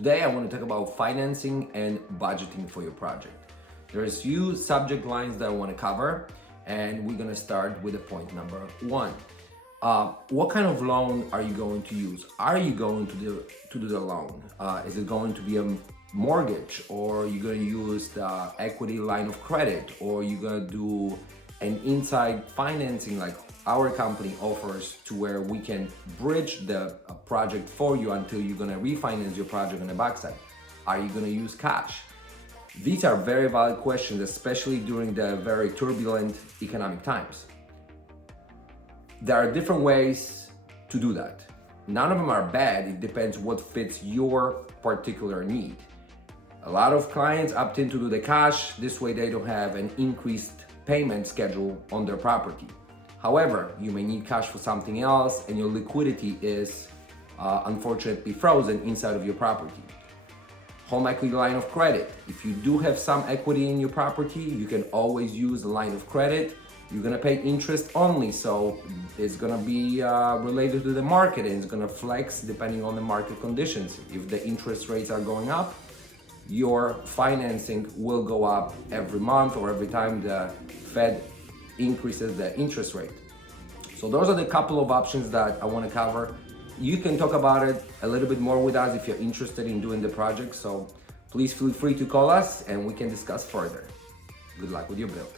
Today I want to talk about financing and budgeting for your project. There's few subject lines that I want to cover, and we're going to start with the point number one. What kind of loan are you going to use? Are you going to do the loan? Is it going to be a mortgage, or you're going to use the equity line of credit, or you're going to do an inside financing like our company offers, to where we can bridge the project for you until you're going to refinance your project on the backside? Are you going to use cash? These are very valid questions, especially during the very turbulent economic times. There are different ways to do that. None of them are bad. It depends what fits your particular need. A lot of clients opt in to do the cash. This way they don't have an increased payment schedule on their property. However, you may need cash for something else, and your liquidity is unfortunately frozen inside of your property. Home equity line of credit. If you do have some equity in your property, you can always use a line of credit. You're gonna pay interest only, so it's gonna be related to the market, and it's gonna flex depending on the market conditions. If the interest rates are going up, your financing will go up every month or every time the Fed increases the interest rate. So those are the couple of options that I want to cover. You can talk about it a little bit more with us if you're interested in doing the project. So please feel free to call us and we can discuss further. Good luck with your build.